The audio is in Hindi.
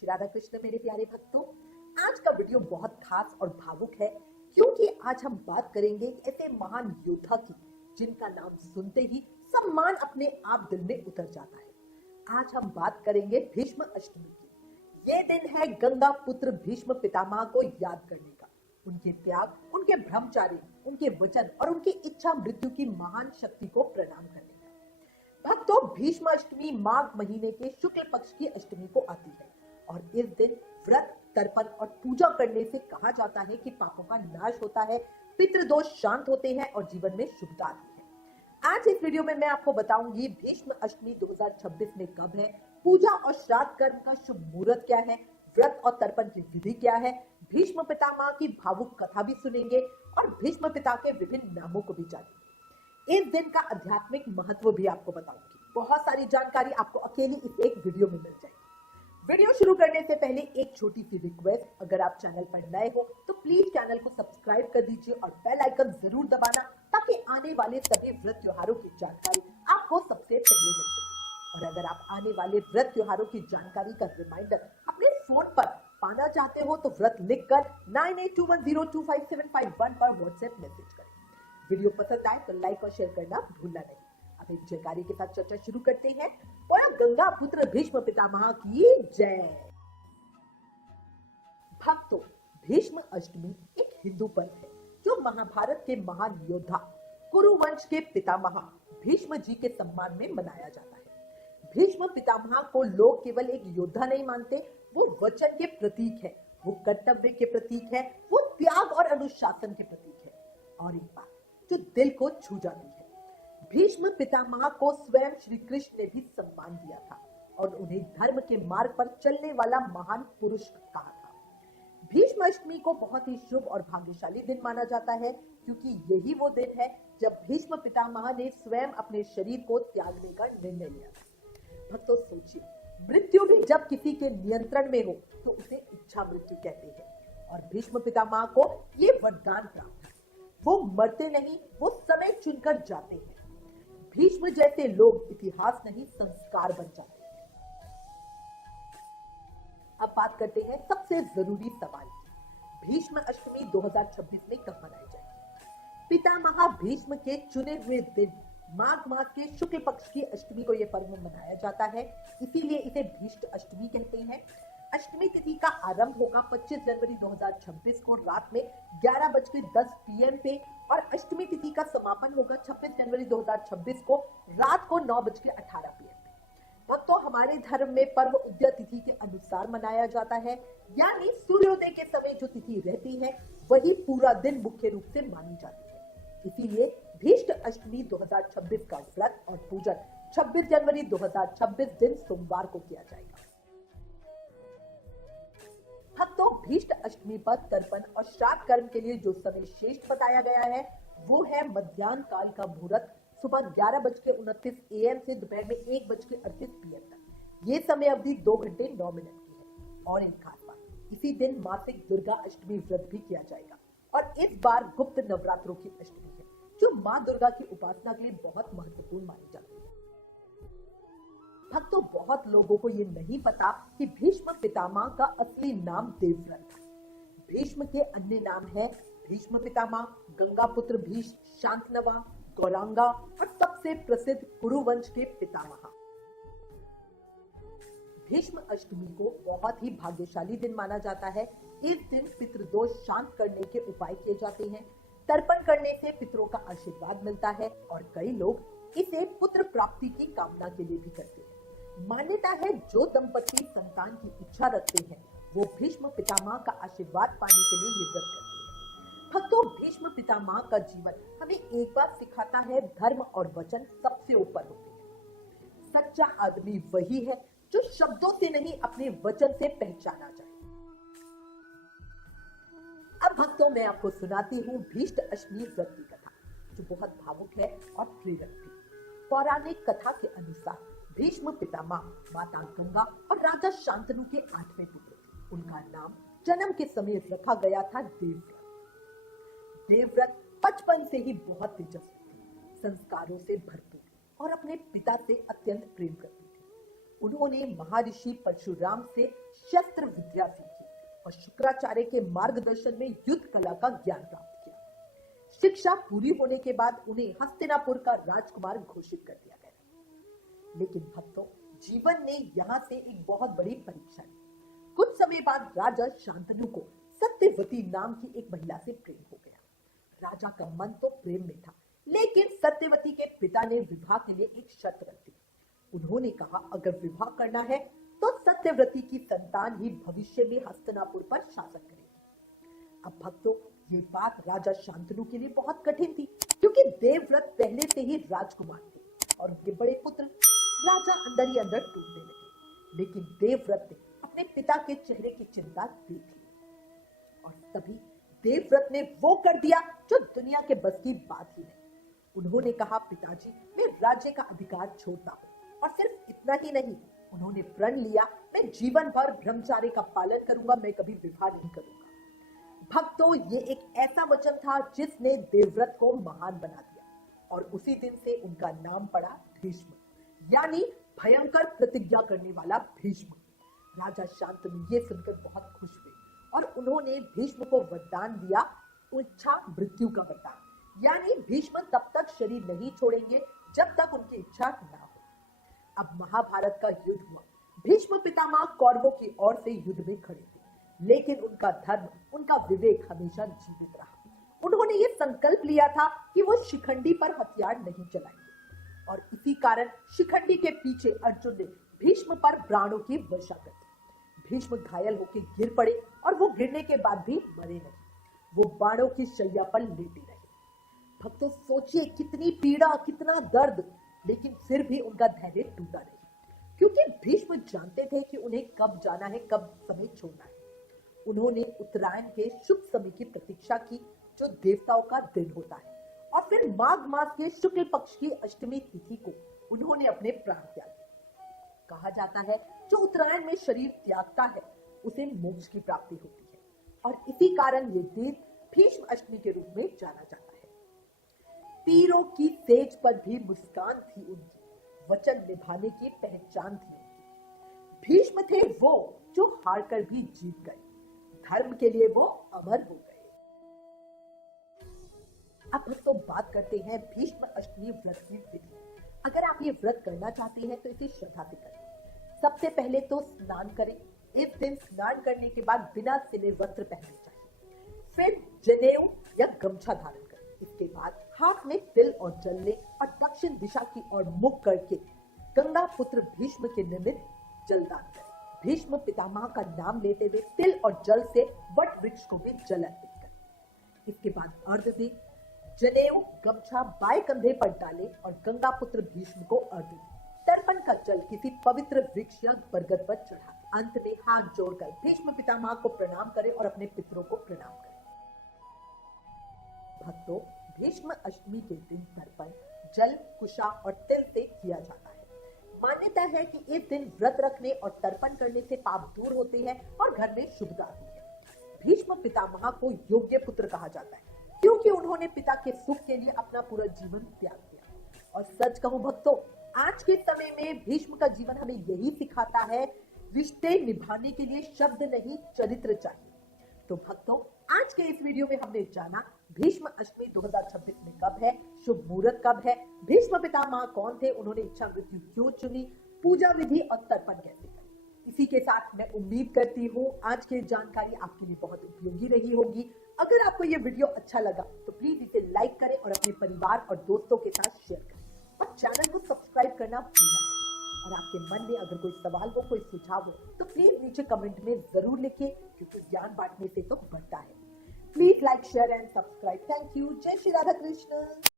श्री राधा कृष्ण मेरे प्यारे भक्तों। आज का वीडियो बहुत खास और भावुक है क्योंकि आज हम बात करेंगे एक ऐसे महान योद्धा की जिनका नाम सुनते ही सम्मान अपने आप दिल में उतर जाता है। आज हम बात करेंगे भीष्म अष्टमी की। ये दिन है गंगा पुत्र भीष्म पितामह को याद करने का, उनके त्याग, उनके ब्रह्मचारी, उनके वचन और उनकी इच्छा मृत्यु की महान शक्ति को प्रणाम करने का। भक्तों, भीष्म अष्टमी माघ महीने के शुक्ल पक्ष की अष्टमी को आती है और इस दिन व्रत, तर्पण और पूजा करने से कहा जाता है कि पापों का नाश होता है, पितृदोष शांत होते हैं और जीवन में शुभता आती है। आज इस वीडियो में मैं आपको बताऊंगी भीष्म अष्टमी 2026 में कब है, पूजा और श्राद्ध कर्म का शुभ मुहूर्त क्या है, व्रत और तर्पण की विधि क्या है, भीष्म पितामह की भावुक कथा भी सुनेंगे और भीष्म पिता के विभिन्न नामों को भी जानेंगे। इस दिन का आध्यात्मिक महत्व भी आपको बताऊंगी। बहुत सारी जानकारी आपको अकेली इस एक वीडियो में मिल जाएगी। वीडियो शुरू करने से पहले एक छोटी सी रिक्वेस्ट, अगर आप चैनल पर नए हो तो प्लीज चैनल को सब्सक्राइब कर दीजिए और बेल आइकन जरूर दबाना ताकि आने वाले सभी व्रत त्योहारों की जानकारी आपको सबसे पहले मिल सके। और अगर आप आने वाले व्रत त्योहारों की जानकारी का रिमाइंडर अपने फोन पर पाना चाहते हो तो व्रत लिखकर 9821025751 पर व्हाट्सएप मैसेज करें। वीडियो पसंद आए तो लाइक और शेयर करना भूलना नहीं। अब एक जयकारी के साथ चर्चा शुरू करते हैं। बोलो गंगा पुत्र भीष्म पितामह की जय। भक्तों, भीष्म अष्टमी एक हिंदू पर्व है जो महाभारत के महान योद्धा कुरुवंश के पितामह भीष्म जी के सम्मान में मनाया जाता है। भीष्म पितामह को लोग केवल एक योद्धा नहीं मानते, वो वचन के प्रतीक है, वो कर्तव्य के प्रतीक है, वो त्याग और अनुशासन के प्रतीक है। और एक बात जो दिल को छू जाती है, भीष्म पितामह को स्वयं श्री कृष्ण ने भी सम्मान दिया था और उन्हें धर्म के मार्ग पर चलने वाला महान पुरुष कहा था। भीष्म अष्टमी को बहुत ही शुभ और भाग्यशाली दिन माना जाता है क्योंकि यही वो दिन है जब भीष्म पितामह ने स्वयं अपने शरीर को त्यागने का निर्णय लिया। भक्तों सोचिए, मृत्यु भी जब किसी के नियंत्रण में हो तो उसे इच्छा मृत्यु कहते हैं और भीष्म पितामह को ये वरदान प्राप्त है। वो मरते नहीं, वो समय चुनकर जाते हैं। भीष्म जैसे लोग इतिहास नहीं संस्कार बन जाते हैं। अब बात करते हैं सबसे जरूरी सवाल की, भीष्म अष्टमी 2026 में कब मनाई जाएगी। पितामह भीष्म के चुने हुए दिन माघ मास के शुक्ल पक्ष की अष्टमी को यह पर्व मनाया जाता है, इसीलिए इसे भीष्म अष्टमी कहते हैं। अष्टमी तिथि का आरंभ होगा 25 जनवरी 2026 को रात में 11:10 PM पे और अष्टमी तिथि का समापन होगा 26 जनवरी 2026 को रात को 9:18 PM पे। तो हमारे धर्म में पर्व उदय तिथि के अनुसार मनाया जाता है, यानी सूर्योदय के समय जो तिथि रहती है वही पूरा दिन मुख्य रूप से मानी जाती है। इसीलिए भीष्म अष्टमी 2026 का व्रत और पूजन 26 जनवरी 2026 दिन सोमवार को किया जाएगा। भक्तों, भीष्म अष्टमी पर तर्पण और श्राद्ध कर्म के लिए जो समय श्रेष्ठ बताया गया है वो है मध्याह्न काल का मुहूर्त सुबह 11:29 AM से दोपहर में 1:38 PM तक। ये समय अवधि 2 घंटे 9 मिनट की है। और एक खास बात, इसी दिन मासिक दुर्गा अष्टमी व्रत भी किया जाएगा और इस बार गुप्त नवरात्रों की अष्टमी है जो माँ दुर्गा की उपासना के लिए बहुत महत्वपूर्ण मानी जाती है। भक्तों, बहुत लोगों को ये नहीं पता कि भीष्म पितामह का असली नाम देवव्रत है। भीष्म के अन्य नाम है भीष्म पितामह, गंगा पुत्र भीष्म, शांतनवा, गौरांगा और सबसे प्रसिद्ध कुरुवंश के पितामह। भीष्म अष्टमी को बहुत ही भाग्यशाली दिन माना जाता है। इस दिन पितृदोष शांत करने के उपाय किए जाते हैं, तर्पण करने से पितरों का आशीर्वाद मिलता है और कई लोग इसे पुत्र प्राप्ति की कामना के लिए भी करते हैं। मान्यता है जो दंपति संतान की इच्छा रखते हैं वो भीष्म पितामह का आशीर्वाद पाने के लिए ये व्रत करते हैं। भक्तों, भीष्म पितामह का जीवन हमें एक बात सिखाता है, धर्म और वचन सबसे ऊपर होते हैं। सच्चा आदमी वही है जो शब्दों से नहीं अपने वचन से पहचाना जाए। अब भक्तों, मैं आपको सुनाती हूँ भीष्म अष्टमी व्रत की कथा जो बहुत भावुक है और प्रेरक भी। पौराणिक कथा के अनुसार भीष्म पितामह माता गंगा और राजा शांतनु के 8वें पुत्र थे। उनका नाम जन्म के समय रखा गया था देवव्रत। देवव्रत बचपन से ही बहुत तेजस्वी थे, संस्कारों से भरपूर और अपने पिता से अत्यंत प्रेम करते थे। उन्होंने महर्षि परशुराम से शस्त्र विद्या सीखी और शुक्राचार्य के मार्गदर्शन में युद्ध कला का ज्ञान प्राप्त किया। शिक्षा पूरी होने के बाद उन्हें हस्तिनापुर का राजकुमार घोषित कर दिया गया। लेकिन भक्तों, जीवन ने यहाँ से एक बहुत बड़ी परीक्षा ली। कुछ समय बाद राजा शांतनु को सत्यवती नाम की एक महिला से प्रेम हो गया। राजा का मन तो प्रेम में था, लेकिन सत्यवती के पिता ने विवाह के लिए एक शर्त रख दी। उन्होंने कहा, अगर विवाह करना है तो सत्यवती की संतान ही भविष्य में हस्तिनापुर पर शासन करेगी। अब भक्तों, ये बात राजा शांतनु के लिए बहुत कठिन थी, क्योंकि देवव्रत पहले से ही राजकुमार थे और उनके बड़े पुत्र राजा अंदर ही अंदर टूटने लगे। लेकिन देवव्रत ने अपने पिता के चेहरे की चिंता देख ली और तभी देवव्रत ने वो कर दिया जो दुनिया के बस की बात ही नहीं। उन्होंने कहा, पिताजी, मैं राज्य का अधिकार छोड़ता हूँ। और सिर्फ इतना ही नहीं, उन्होंने प्रण लिया, मैं जीवन भर ब्रह्मचर्य का पालन करूंगा, मैं कभी विवाह नहीं करूंगा। भक्तों, ये एक ऐसा वचन था जिसने देवव्रत को महान बना दिया और उसी दिन से उनका नाम पड़ा भीष्म, यानी भयंकर प्रतिज्ञा करने वाला भीष्म। राजा शांतनु ये सुनकर बहुत खुश हुए और उन्होंने भीष्म को वरदान दिया, इच्छा मृत्यु का वरदान, यानी भीष्म तब तक शरीर नहीं छोड़ेंगे जब तक उनकी इच्छा न हो। अब महाभारत का युद्ध हुआ। भीष्म पितामह कौरवों की ओर से युद्ध में खड़े थे, लेकिन उनका धर्म, उनका विवेक हमेशा जीवित रहा। उन्होंने ये संकल्प लिया था कि वो शिखंडी पर हथियार नहीं चलाएंगे और इसी कारण शिखंडी के पीछे अर्जुन ने भीष्म पर प्राणों की वर्षा कर दी। भीष्म घायल होकर गिर पड़े और वो गिरने के बाद भी मरे नहीं, वो बाणों की शैया पर लेटे रहे। भक्तों, सोचिए कितनी पीड़ा, कितना दर्द, लेकिन फिर भी उनका धैर्य टूटा नहीं, क्योंकि भीष्म जानते थे कि उन्हें कब जाना है, कब समय छोड़ना है। उन्होंने उत्तरायण के शुभ समय की प्रतीक्षा की, जो देवताओं का दिन होता है, और फिर माघ मास के शुक्ल पक्ष की अष्टमी तिथि को उन्होंने अपने प्राण त्यागे। कहा जाता है, जो उत्तरायण में शरीर त्यागता है उसे मोक्ष की प्राप्ति होती है और इसी कारण ये दिन भीष्म अष्टमी के रूप में जाना जाता है। तीरों की तेज पर भी मुस्कान थी उनकी, वचन निभाने की पहचान थी उनकी। भीष्म थे वो जो हारकर भी जीत गए, धर्म के लिए वो अमर हो गए। अब हम तो बात करते हैं भीष्म अष्टमी व्रत की विधि। अगर आप ये व्रत करना चाहते हैं तो इसे श्रद्धा से करें। सबसे पहले तो स्नान करें। इस दिन स्नान करने के बाद बिना सिले वस्त्र पहनने चाहिए। फिर जनेऊ या गमछा धारण करें। इसके बाद हाथ में तिल और जल लें और दक्षिण दिशा की ओर मुख करके गंगा पुत्र भीष्म के निमित्त जलदान करें। भीष्म पितामह का नाम लेते हुए तिल और जल से वट वृक्ष को भी जल अर्पित करें। इसके बाद अर्घ से जनेऊ गमछा बाएं कंधे पर डालें और गंगा पुत्र भीष्म को अर्घ दें। तर्पण का जल किसी पवित्र वृक्ष या बरगद पर चढ़ाएं। अंत में हाथ जोड़कर भीष्म पितामह को प्रणाम करें और अपने पितरों को प्रणाम करें। भक्तों, भीष्म अष्टमी के दिन तर्पण जल, कुशा और तिल से किया जाता है। मान्यता है कि इस दिन व्रत रखने और तर्पण करने से पाप दूर होते हैं और घर में शुभता आती है। भीष्म पितामह को योग्य पुत्र कहा जाता है, क्योंकि उन्होंने पिता के सुख के लिए अपना पूरा जीवन त्याग दिया। और सच कहूं भक्तों, आज के समय में भीष्म का जीवन हमें यही सिखाता है, रिश्ते निभाने के लिए शब्द नहीं, चरित्र चाहिए। तो भक्तों, आज के इस वीडियो में हमने जाना भीष्म अष्टमी 2026 में कब है, शुभ मुहूर्त कब है, भीष्म पितामह कौन थे, उन्होंने इच्छा मृत्यु क्यों चुनी, पूजा विधि और तर्पण कैसे करें। इसी के साथ मैं उम्मीद करती हूँ आज की जानकारी आपके लिए बहुत उपयोगी रही होगी। अगर आपको ये वीडियो अच्छा लगा तो प्लीज इसे लाइक करें और अपने परिवार और दोस्तों के साथ शेयर करें और चैनल को सब्सक्राइब करना भूलना नहीं। और आपके मन में अगर कोई सवाल हो, कोई सुझाव हो तो प्लीज नीचे कमेंट में जरूर लिखें, क्योंकि ज्ञान बांटने से तो बढ़ता है। Please like, share and subscribe. Thank you. जय श्री राधा कृष्ण।